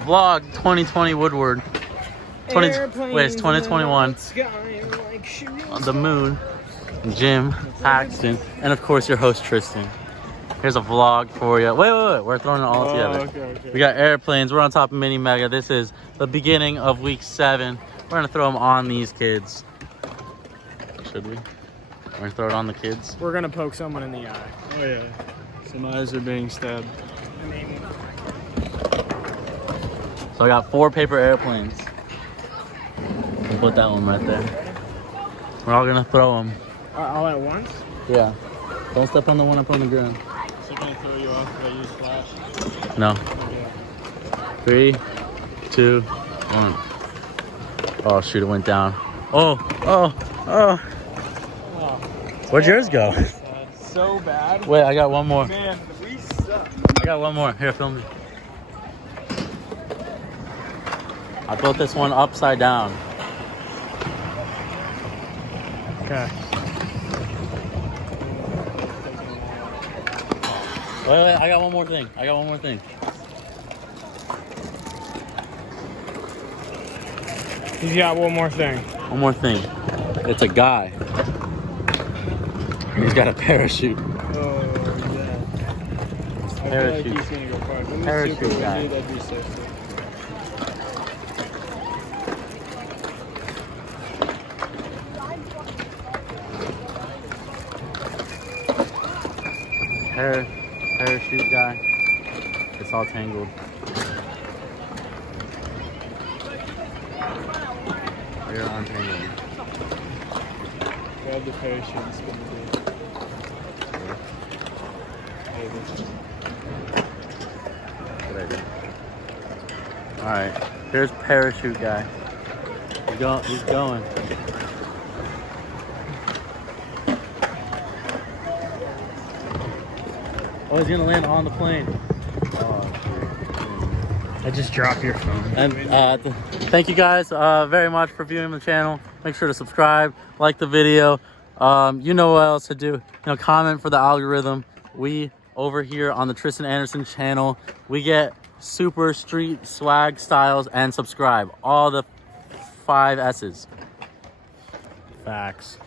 vlog 2020 Woodward. 20, wait, it's 2021. On the moon, Jim, Paxton, and of course your host Tristan. Here's a vlog for you. Wait. We're throwing it all together. Okay. We got airplanes. We're on top of Mini Mega. This is the beginning of week 7. We're gonna throw them on these kids. Should we? We're gonna throw it on the kids. We're gonna poke someone in the eye. Oh yeah. Some eyes are being stabbed. So I got 4 paper airplanes. We'll put that one right there. We're all gonna throw them. All at once? Yeah. Don't step on the one up on the ground. Is it gonna throw you off if I use flash? No. Okay. 3, 2, 1. Oh shoot! It went down. Oh. Where'd yours go? So bad. Wait, I got one more. Man, we suck. I got one more. Here, film me. I built this one upside down. Okay. Wait, I got one more thing. He's got one more thing. One more thing. It's a guy. He's got a parachute. Oh yeah. I Parachute. feel like he's gonna go far. Let me Parachute see if we guy. can do that. That'd be so sick. Parachute guy. It's all tangled. You're untangled. Grab the parachute. It's gonna be. Hey, this is- Good idea. All right. Here's parachute guy. He's going. Oh, he's gonna land on the plane. I just dropped your phone. And thank you guys very much for viewing the channel. Make sure to subscribe, like the video. You know what else to do. Comment for the algorithm. We over here on the Tristan Anderson channel, we get super street swag styles and subscribe. All the 5 S's. Facts.